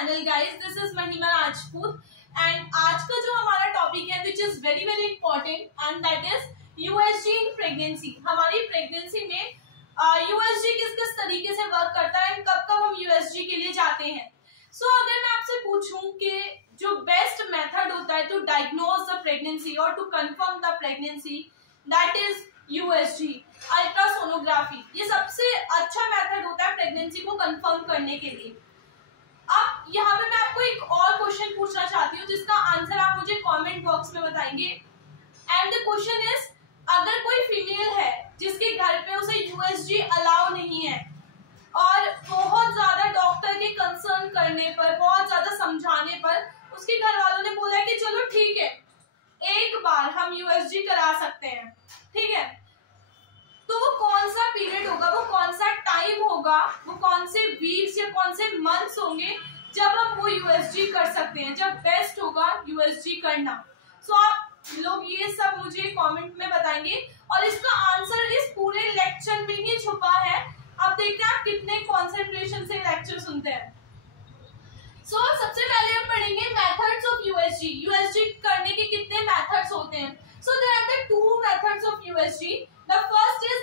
Channel guys, this is महिमा Rajput and आज का जो हमारा टॉपिक है which is very very important and that is USG in pregnancy. हमारी प्रेगनेंसी में यूएसजी किस किस तरीके से वर्क करता है, कब कब हम यूएसजी के लिए जाते हैं। अगर मैं आपसे पूछूं कि जो बेस्ट मेथड होता है टू डायग्नोज द प्रेगनेंसी और to confirm the pregnancy, that is USG, ultrasonography. ये सबसे अच्छा मेथड होता है प्रेगनेंसी को कंफर्म करने के लिए। अब यहाँ पे मैं आपको एक और क्वेश्चन पूछना चाहती हूँ जिसका आंसर आप मुझे कमेंट बॉक्स में बताएंगे। एंड द क्वेश्चन इज, अगर कोई फीमेल है जिसके घर पे उसे यूएसजी अलाउ नहीं है और बहुत ज्यादा डॉक्टर के कंसर्न करने पर, बहुत ज्यादा समझाने पर उसके घर वालों ने बोला कि चलो ठीक है एक बार हम यूएसजी करा सकते हैं, ठीक है, तो वो कौन सा पीरियड होगा, वो कौन सा टाइम होगा, वो कौन से वीक्स या कौन से मंथ्स होंगे जब हम वो यूएसजी कर सकते हैं, जब बेस्ट होगा यूएसजी करना। आप लोग ये सब मुझे कमेंट में बताएंगे और इसका आंसर इस पूरे लेक्चर में ही छुपा है। अब देखते हैं आप कितने कंसंट्रेशन से लेक्चर सुनते हैं। सबसे पहले हम पढ़ेंगे मेथड्स ऑफ यूएसजी। यूएसजी करने के कितने मेथड्स होते हैं। There are the two methods of USG. The first is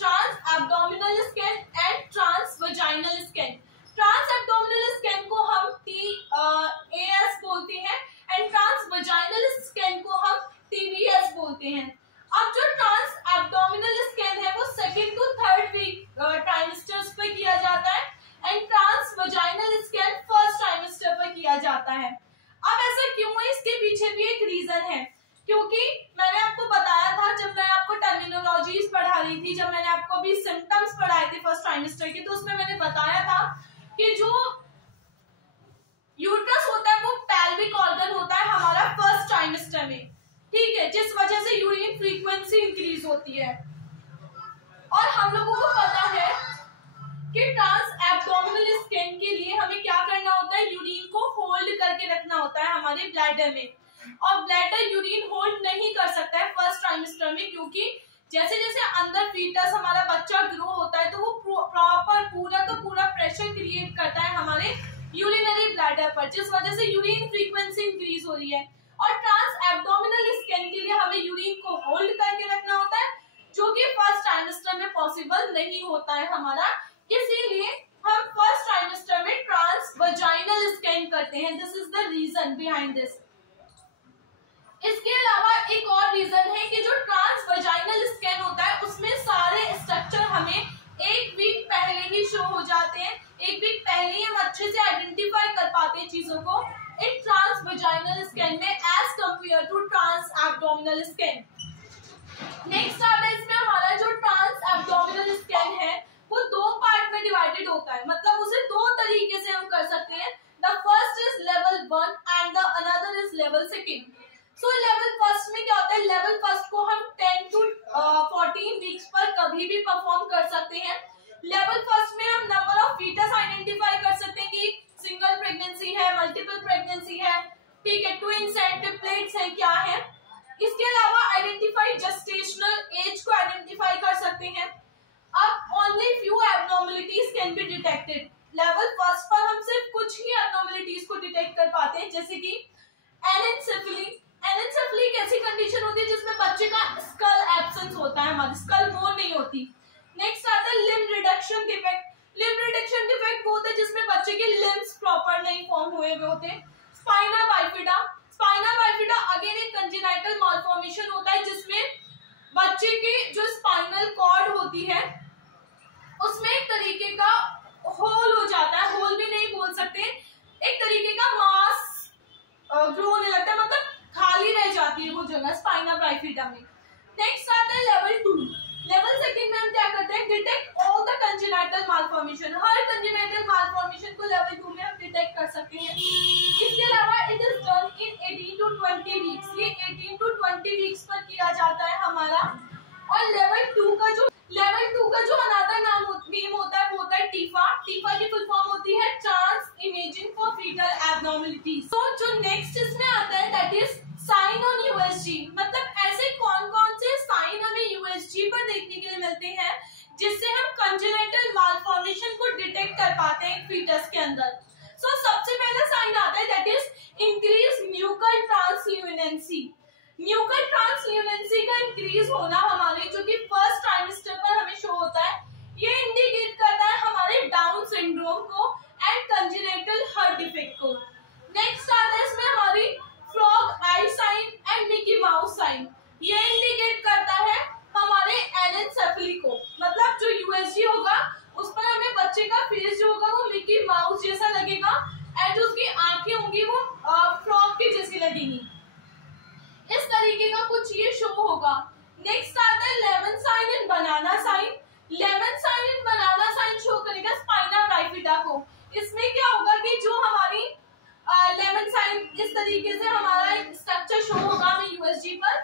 trans-abdominal scan and trans-vaginal scan. Trans-abdominal scan को हम TAS बोलते हैं and trans-vaginal scan को हम TVS बोलते हैं। अब जो trans-abdominal scan है वो second to third week trimesters पे किया जाता है and trans-vaginal scan first trimester पर किया जाता है। अब ऐसा क्यों है, इसके पीछे भी एक रीजन है, क्योंकि मैंने आपको बताया था जब मैं आपको टर्मिनोलॉजीज पढ़ा रही थी, जब मैंने आपको अभी सिम्टम्स पढ़ाए थे फर्स्ट ट्राइमेस्टर के, तो उसमें मैंने बताया था कि जो यूट्रस होता है वो पेल्विक ऑर्गन होता है हमारा फर्स्ट ट्राइमेस्टर में, ठीक है, जिस वजह से यूरिन फ्रीक्वेंसी इंक्रीज होती है। और हम लोगों को पता है कि ट्रांस एब्डोमिनल स्कैन के लिए हमें क्या करना होता है, यूरिन को होल्ड करके रखना होता है हमारे ब्लैडर में, और ब्लैडर यूरिन होल्ड नहीं कर सकता है फर्स्ट ट्राइमेस्टर में, क्योंकि जैसे जैसे अंदर फीटस हमारा बच्चा ग्रो होता है तो वो प्रॉपर पूरा का पूरा प्रेशर क्रिएट करता है हमारे यूरिनरी ब्लैडर पर, जिस वजह से यूरिन फ्रीक्वेंसी इंक्रीज हो रही है। और ट्रांस एब्डोमिनल स्कैन के लिए हमें यूरिन को होल्ड करके रखना होता है, जो कि फर्स्ट ट्राइमेस्टर में पॉसिबल नहीं होता है हमारा, इसीलिए हम फर्स्ट ट्राइमेस्टर में ट्रांस वजाइनल स्कैन करते हैं। This is the reason behind this. इसके अलावा एक और रीजन है कि जो ट्रांस वजाइनल स्कैन होता है उसमें सारे स्ट्रक्चर हमें एक वीक पहले ही शो हो जाते हैं, एक वीक पहले ही हम अच्छे से आइडेंटिफाई कर पाते हैं चीजों को इन ट्रांस वजाइनल स्कैन में as compared to trans abdominal scan. Next आता है इसमें हमारा जो ट्रांस एब्डोमिनल स्कैन है वो दो पार्ट में डिवाइडेड होता है, मतलब उसे दो तरीके से हम कर सकते हैं। The first is level 1 and the another is level 2। Level first में क्या होता है, लेवल फर्स्ट को हम 10 to 14 वीक्स पर कभी भी परफॉर्म कर सकते हैं। लेवल फर्स्ट में हम नंबर ऑफ फीटस आइडेंटिफाई कर सकते हैं कि सिंगल प्रेगनेंसी है, मल्टीपल प्रेगनेंसी है, ठीक है, ट्विन्स है, ट्रिपलेट्स है, क्या है। इसके अलावा आइडेंटिफाई जेस्टेशनल एज को आइडेंटिफाई कर सकते हैं। अब only few abnormalities can be detected. Level first पर हम सिर्फ कुछ ही एब्नॉर्मलिटीज को डिटेक्ट कर पाते हैं, जैसे कि एनेंसेफली। एनेंसेफली एक ऐसी कंडीशन होती है जिसमें बच्चे का स्कल एब्सेंस होता है, हमारी स्कल बोन नहीं होती। नेक्स्ट आता है limb reduction defect. Limb reduction defect वो होता है जिसमें बच्चे के लिम्ब्स प्रॉपर नहीं फॉर्म हुए होते हैं। Spina bifida. Spina bifida again एक कंजेनाइटल मालफॉर्मेशन होता है जिसमें बच्चे की जो स्पाइनल कॉर्ड होती है उसमें एक तरीके का होल हो जाता है, होल भी नहीं बोल सकते, एक तरीके का मास ग्रो होने लगता है, मतलब खाली रह जाती है वो जगह स्पाइना बाइफिडा में। नेक्स्ट आता है लेवल 2। लेवल 2 में हम क्या करते हैं, detect all the congenital malformation. Her congenital malformation को लेवल 2 में हम डिटेक्ट कर सकते हैं। इसके अलावा it is done in 18 to 20 weeks. ये 18 to 20 वीक्स पर किया जाता है हमारा। और लेवल 2 का जो अनदर नेम होता है वो होता है टीफा। टीफा की फुल फॉर्म होती है trans imaging for foetal abnormalities. जो नेक्स्ट इसमें आता है that is sign on USG. मतलब ऐसे कौन कौन से साइन हमें यूएसजी पर देखने के लिए मिलते हैं जिससे हम कंजेनिटल मालफॉर्मेशन को डिटेक्ट कर पाते हैं फीटस के अंदर। सो सबसे पहला साइन आता है that is increase nuchal translucency. Nuchal translucency का इंक्रीज होना हमारे जो कि फर्स्ट ट्राइमेस्टर पर हमें शो होता है, ये इंडिकेट करता है हमारे डाउन सिंड्रोम को एंड कंजेनिटल हार्ट डिफेक्ट को। नेक्स्ट आता है इसमें हमारी frog eye sign and Mickey Mouse sign. ये इंडिकेट करता है हमारे एनेन्सेफली को, मतलब जो यूएसजी होगा उस पर हमें बच्चे का फेस जो होगा वो मिकी माउस जैसा लगेगा एंड जो उसकी आंखें होंगी वो फ्रॉग की जैसी लगेगी। इस तरीके का कुछ ये शो होगा। नेक्स्ट आता है lemon sign and banana sign. Lemon sign and banana sign show करेगा स्पाइना बाइफिडा को। इसमें क्या होगा कि जो हमारी लेमन साइन इस तरीके से हमारा एक स्ट्रक्चर शो होगा हमें यूएसजी पर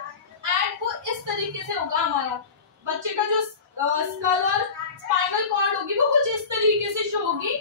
एंड वो इस तरीके से होगा, हमारा बच्चे का जो स्कल और स्पाइनल कॉर्ड होगी वो कुछ इस तरीके से शो होगी,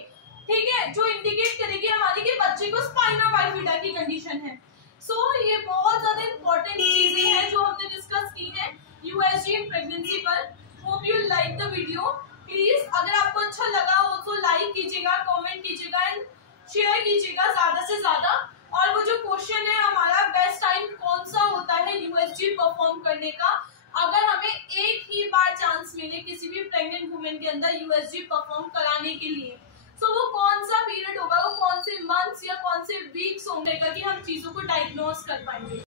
ठीक है, जो इंडिकेट करेगी हमारी कि बच्चे को स्पाइना बाइफिडा की कंडीशन है। सो ये बहुत ज्यादा इंपॉर्टेंट चीजें हैं जो हमने डिस्कस की है यूएसजी इन प्रेगनेंसी पर। Hope you like the video. Please अगर आपको अच्छा लगा हो तो लाइक कीजिएगा, कमेंट कीजिएगा एंड शेयर कीजिएगा ज्यादा से ज्यादा। और वो जो क्वेश्चन है हमारा बेस्ट टाइम कौन सा होता है यूएसजी परफॉर्म करने का, अगर हमें एक ही बार चांस मिले किसी भी प्रेग्नेंट वुमेन के अंदर यूएसजी परफॉर्म कराने के लिए, तो वो कौन सा पीरियड होगा, वो कौन से मंथ्स या कौन से वीक्स होंगे कि हम चीजों को डायग्नोज कर पाएंगे।